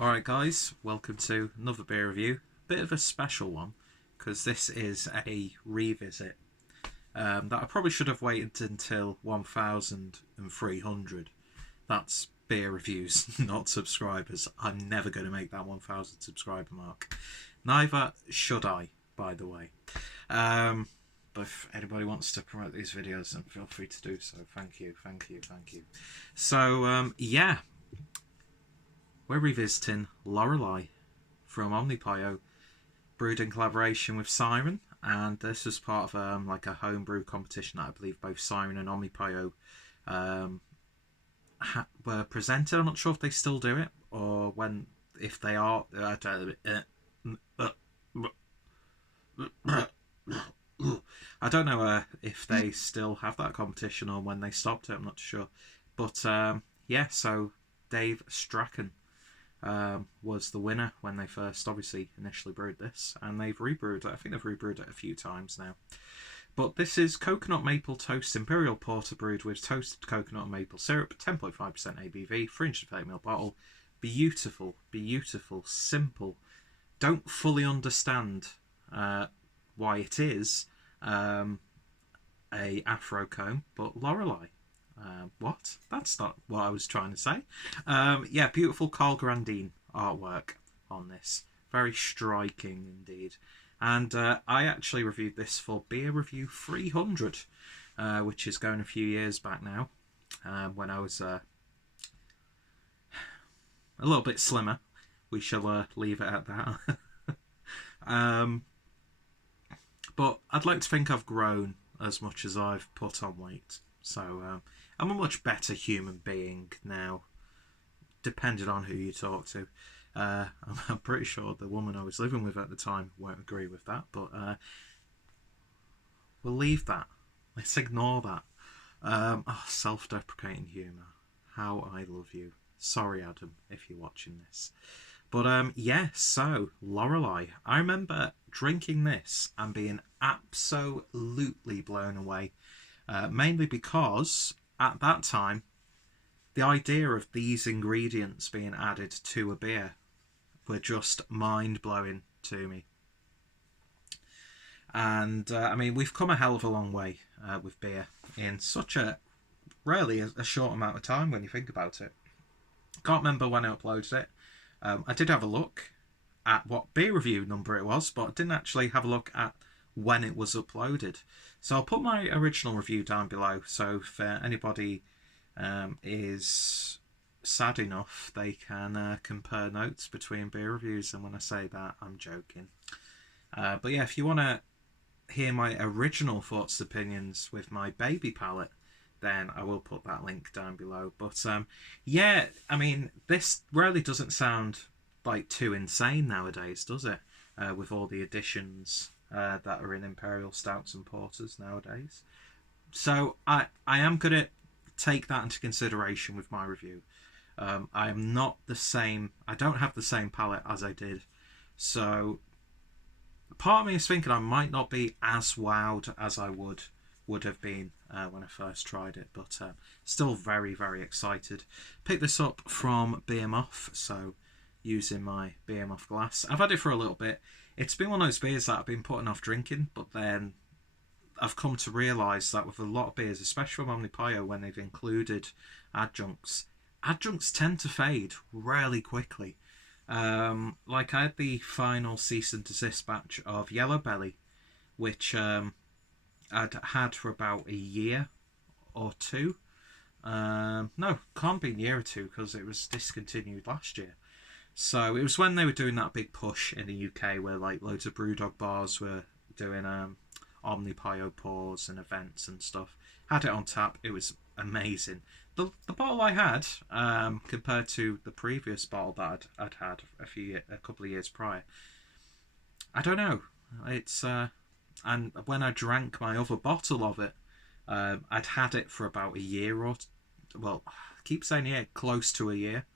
Alright guys, welcome to another beer review. Bit of a special one, because this is a revisit that I probably should have waited until 1,300. That's beer reviews, not subscribers. I'm never going to make that 1,000 subscriber mark. Neither should I, by the way. But if anybody wants to promote these videos, then feel free to do so. Thank you. So, yeah. We're revisiting Lorelei from Omnipollo, brewed in collaboration with Siren, and this was part of like a homebrew competition that I believe both Siren and Omnipollo were presented. I'm not sure if they still do it or if they are. I don't know if they still have that competition or when they stopped it. I'm not sure, but yeah. So Dave Strachan was the winner when they first initially brewed this, and they've rebrewed it. I think they've rebrewed it a few times now. But this is Coconut Maple Toast Imperial Porter brewed with toasted coconut and maple syrup, 10.5% ABV, 330ml bottle. Beautiful, simple. Don't fully understand why it is a afro comb, but Lorelei. What? That's not what I was trying to say. Yeah, beautiful Karl Grandin artwork on this. Very striking indeed. And I actually reviewed this for Beer Review 300, which is going a few years back now, when I was a little bit slimmer. We shall leave it at that. But I'd like to think I've grown as much as I've put on weight. So I'm a much better human being now, depending on who you talk to. I'm pretty sure the woman I was living with at the time won't agree with that, but we'll leave that. Let's ignore that. Self-deprecating humour. How I love you. Sorry, Adam, if you're watching this. But yeah, so Lorelei. I remember drinking this and being absolutely blown away. Mainly because at that time the idea of these ingredients being added to a beer were just mind-blowing to me. And I mean, we've come a hell of a long way with beer in such a short amount of time when you think about it. Can't remember when I uploaded it. I did have a look at what beer review number it was, but I didn't actually have a look at when it was uploaded. So I'll put my original review down below, so if anybody is sad enough, they can compare notes between beer reviews, and when I say that, I'm joking. But yeah, if you want to hear my original thoughts and opinions with my baby palette, then I will put that link down below. But yeah, I mean, this really doesn't sound like too insane nowadays, does it? With all the additions that are in Imperial Stouts and Porters nowadays. So I am going to take that into consideration with my review. I am not the same. I don't have the same palate as I did. So part of me is thinking I might not be as wowed as I would have been when I first tried it. But still very, very excited. Picked this up from Behemoth, so using my Behemoth glass. I've had it for a little bit. It's been one of those beers that I've been putting off drinking, but then I've come to realise that with a lot of beers, especially from Omnipollo, when they've included adjuncts tend to fade really quickly. Like I had the final cease and desist batch of Yellow Belly, which I'd had for about a year or two. No, can't be a year or two because it was discontinued last year. So it was when they were doing that big push in the UK where like loads of Brewdog bars were doing Omnipollo pours and events and stuff. Had it on tap. It was amazing. The bottle I had compared to the previous bottle that I'd had a couple of years prior, I don't know. It's and when I drank my other bottle of it, I'd had it for about a year I keep saying a year, close to a year.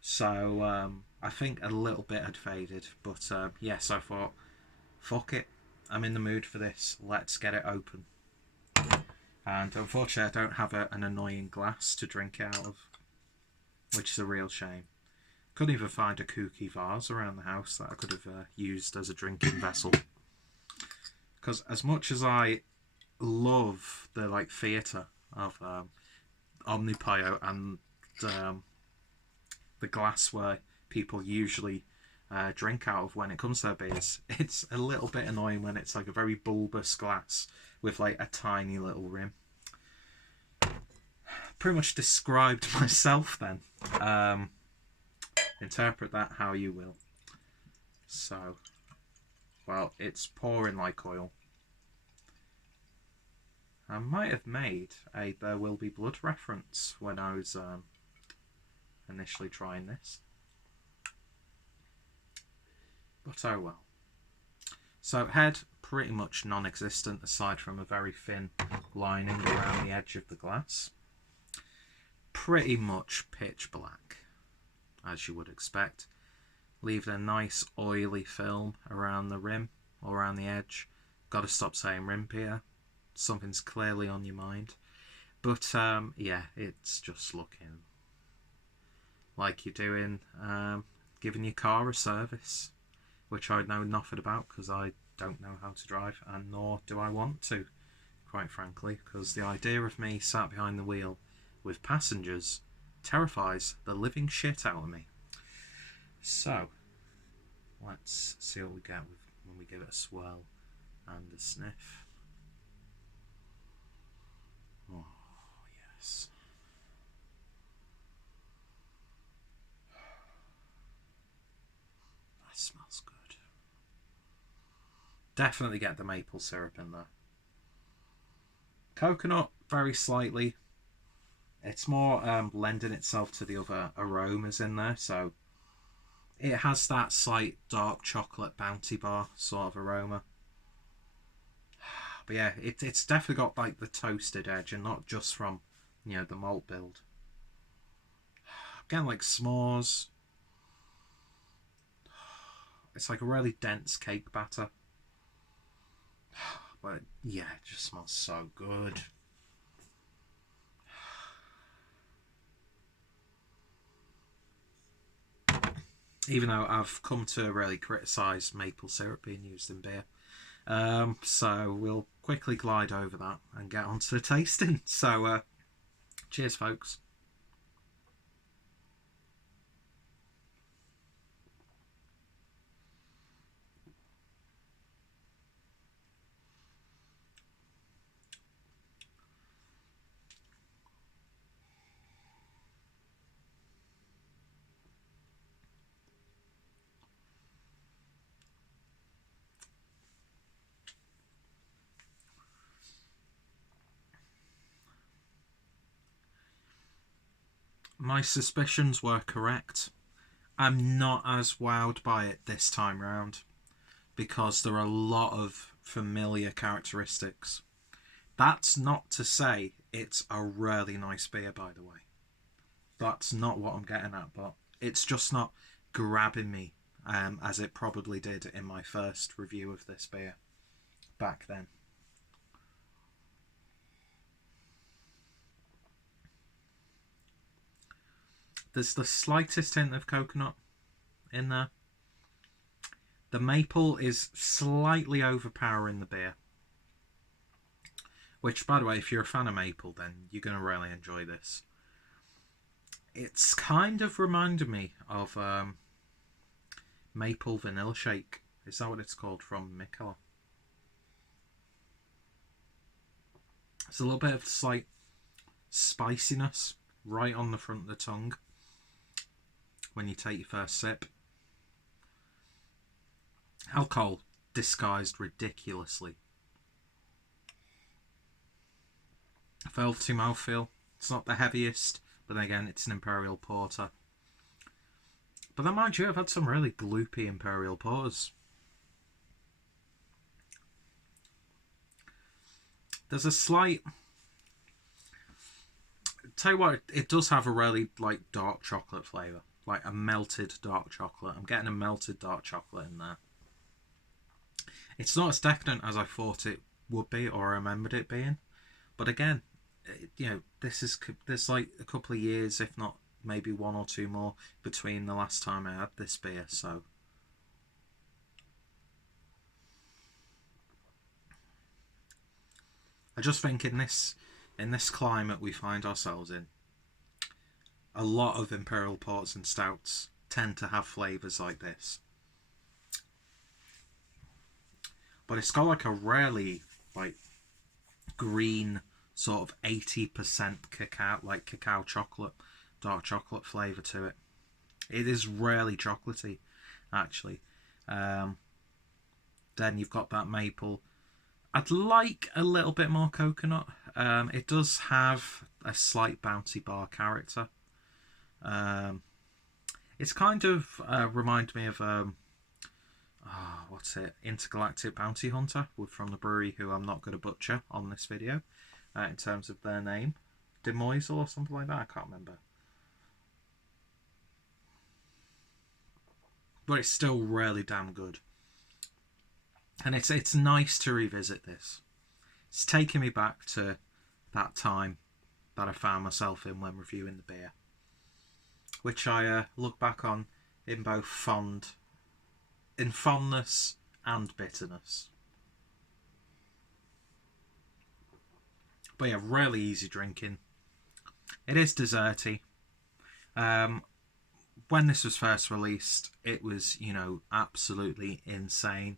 So I think a little bit had faded, but yes, I thought, fuck it, I'm in the mood for this. Let's get it open. And unfortunately, I don't have an annoying glass to drink out of, which is a real shame. Couldn't even find a kooky vase around the house that I could have used as a drinking vessel. Because as much as I love the like theatre of Omnipollo and the glassware people usually drink out of when it comes to their beers, it's a little bit annoying when it's like a very bulbous glass with like a tiny little rim. Pretty much described myself then. Interpret that how you will. So, well, it's pouring like oil. I might have made a There Will Be Blood reference when I was initially trying this. But oh well. So head, pretty much non-existent aside from a very thin lining around the edge of the glass. Pretty much pitch black, as you would expect. Leave a nice oily film around the rim or around the edge. Gotta stop saying rim, Peter. Something's clearly on your mind. But yeah, it's just looking like you're doing giving your car a service, which I know nothing about because I don't know how to drive, and nor do I want to, quite frankly, because the idea of me sat behind the wheel with passengers terrifies the living shit out of me. So let's see what we get when we give it a swirl and a sniff. Oh yes. That smells good. Definitely get the maple syrup in there. Coconut, very slightly. It's more lending itself to the other aromas in there, so it has that slight dark chocolate Bounty Bar sort of aroma. But yeah, it's definitely got like the toasted edge and not just from, you know, the malt build. Again, like s'mores. It's like a really dense cake batter. But yeah, it just smells so good. Even though I've come to really criticise maple syrup being used in beer. So we'll quickly glide over that and get on to the tasting. So cheers, folks. My suspicions were correct. I'm not as wowed by it this time round because there are a lot of familiar characteristics. That's not to say it's a really nice beer, by the way. That's not what I'm getting at, but it's just not grabbing me as it probably did in my first review of this beer back then. There's the slightest hint of coconut in there. The maple is slightly overpowering the beer. Which, by the way, if you're a fan of maple, then you're going to really enjoy this. It's kind of reminded me of maple vanilla shake. Is that what it's called from Mikkeller? There's a little bit of slight spiciness right on the front of the tongue when you take your first sip. Alcohol disguised ridiculously. Velvety mouthfeel. It's not the heaviest, but then again, it's an Imperial Porter. But then, mind you, I've had some really gloopy Imperial Porters. There's a slight... Tell you what, it does have a really like dark chocolate flavour. Like a melted dark chocolate. I'm getting a melted dark chocolate in there. It's not as decadent as I thought it would be or remembered it being. But again, you know, this is like a couple of years, if not maybe 1 or 2 more between the last time I had this beer. So I just think in this climate we find ourselves in, a lot of imperial ports and stouts tend to have flavours like this. But it's got like a really like green sort of 80% cacao, like cacao chocolate, dark chocolate flavour to it. It is really chocolatey, actually. Then you've got that maple. I'd like a little bit more coconut. It does have a slight bouncy bar character. It's kind of reminds me of what's it? Intergalactic Bounty Hunter from the brewery who I'm not going to butcher on this video in terms of their name. Demoiselle or something like that, I can't remember. But it's still really damn good. And it's nice to revisit this. It's taking me back to that time that I found myself in when reviewing the beer, which I look back on in both fondness and bitterness. But yeah, really easy drinking. It is desserty. When this was first released, it was, you know, absolutely insane.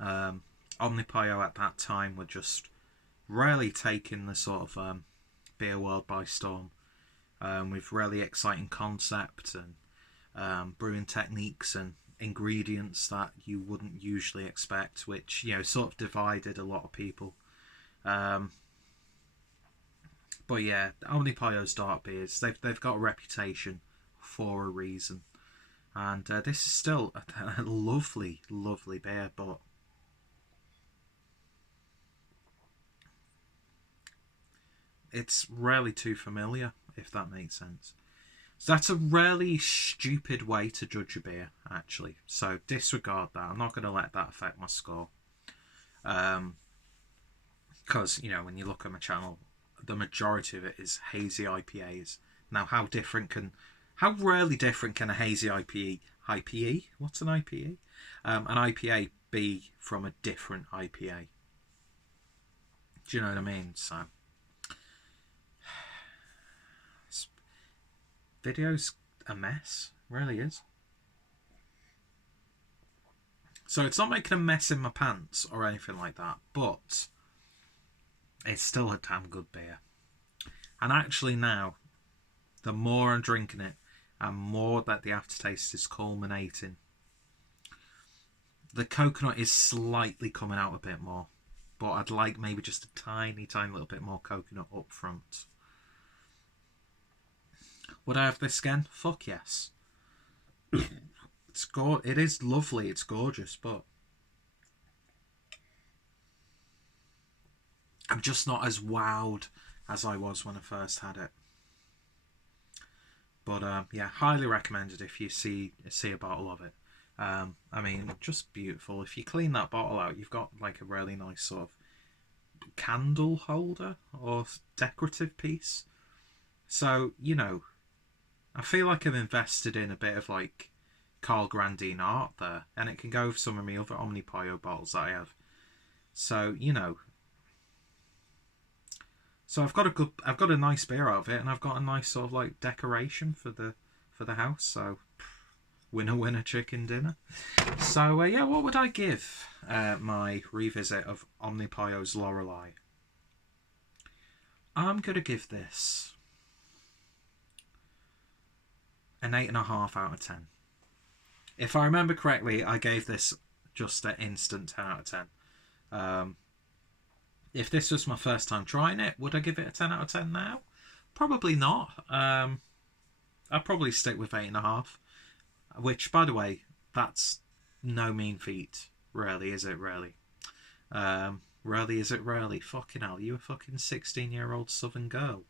Omnipollo at that time were just really taking the sort of beer world by storm, with really exciting concepts and brewing techniques and ingredients that you wouldn't usually expect, which, you know, sort of divided a lot of people. But yeah, Omnipollo's dark beers, they've got a reputation for a reason, and this is still a lovely, lovely beer, but it's rarely too familiar, if that makes sense. So that's a really stupid way to judge a beer, actually. So disregard that. I'm not going to let that affect my score. Because, you know, when you look at my channel, the majority of it is hazy IPAs. Now, how rarely different can a hazy IPA? What's an IPA? An IPA be from a different IPA? Do you know what I mean? So, this video's a mess, really is. So it's not making a mess in my pants or anything like that, but it's still a damn good beer. And actually now, the more I'm drinking it, and more that the aftertaste is culminating, the coconut is slightly coming out a bit more. But I'd like maybe just a tiny, tiny little bit more coconut up front. Would I have this again? Fuck yes. It is lovely, it's gorgeous, but I'm just not as wowed as I was when I first had it. But yeah, highly recommended if you see a bottle of it. I mean, just beautiful. If you clean that bottle out, you've got like a really nice sort of candle holder or decorative piece. So, you know, I feel like I've invested in a bit of like Karl Grandin art there, and it can go with some of my other Omnipollo bottles that I have. So, you know, so I've got a nice beer out of it, and I've got a nice sort of like decoration for the house. So, winner winner chicken dinner. So yeah, what would I give my revisit of Omnipollo's Lorelei? I'm gonna give this an 8.5 out of 10. If I remember correctly, I gave this just an instant 10 out of 10. If this was my first time trying it, would I give it a 10 out of 10 now? Probably not. I'd probably stick with 8.5. Which, by the way, that's no mean feat. Really, is it really? Really, is it really? Fucking hell, you a fucking 16-year-old southern girl.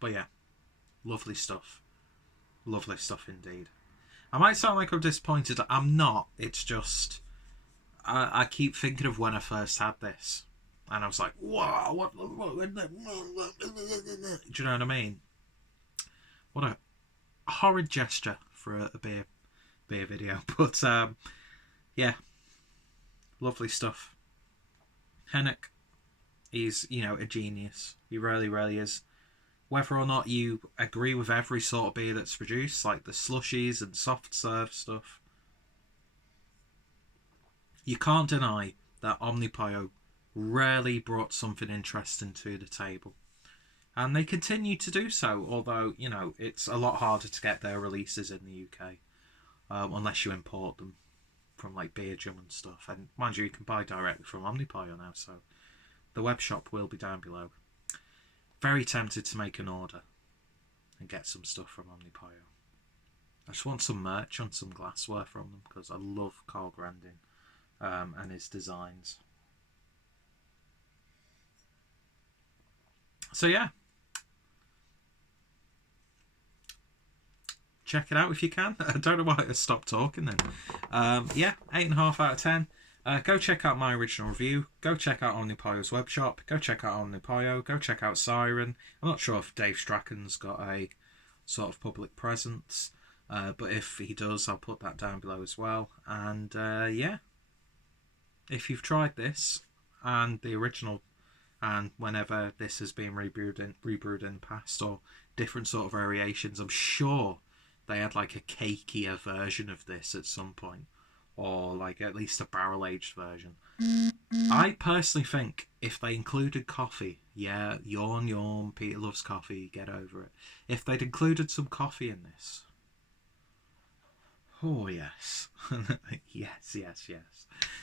But yeah, lovely stuff. Lovely stuff indeed. I might sound like I'm disappointed. I'm not. It's just I keep thinking of when I first had this. and I was like, "Wow, what? Do you know what I mean? What a horrid gesture for a beer video." But yeah, lovely stuff. Hennick, he's a genius. He really, really is. Whether or not you agree with every sort of beer that's produced, like the slushies and soft serve stuff, you can't deny that Omnipollo rarely brought something interesting to the table. And they continue to do so, although, it's a lot harder to get their releases in the UK, unless you import them from like Beer Jum and stuff. And mind you can buy directly from Omnipollo now, so the web shop will be down below. Very tempted to make an order and get some stuff from Omnipollo. I just want some merch and some glassware from them because I love Karl Grandin and his designs. So yeah, check it out if you can. I don't know why I stopped talking then. Yeah, 8.5 out of 10. Go check out my original review. Go check out Omnipollo's Webshop. Go check out Omnipollo. Go check out Siren. I'm not sure if Dave Strachan's got a sort of public presence, but if he does, I'll put that down below as well. And yeah, if you've tried this and the original, and whenever this has been rebrewed in the past or different sort of variations, I'm sure they had like a cakier version of this at some point, or like at least a barrel-aged version. I personally think if they included coffee, yeah, yawn, Peter loves coffee, get over it. If they'd included some coffee in this, oh yes, yes.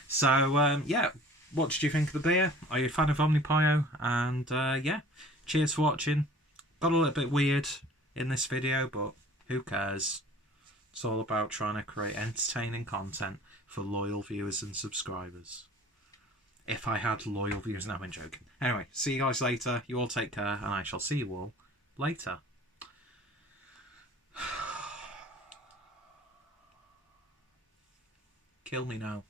So yeah, what did you think of the beer? Are you a fan of Omnipollo? And yeah, cheers for watching. Got a little bit weird in this video, but who cares? It's all about trying to create entertaining content for loyal viewers and subscribers. If I had loyal viewers, no, I'm joking. Anyway, see you guys later. You all take care, and I shall see you all later. Kill me now.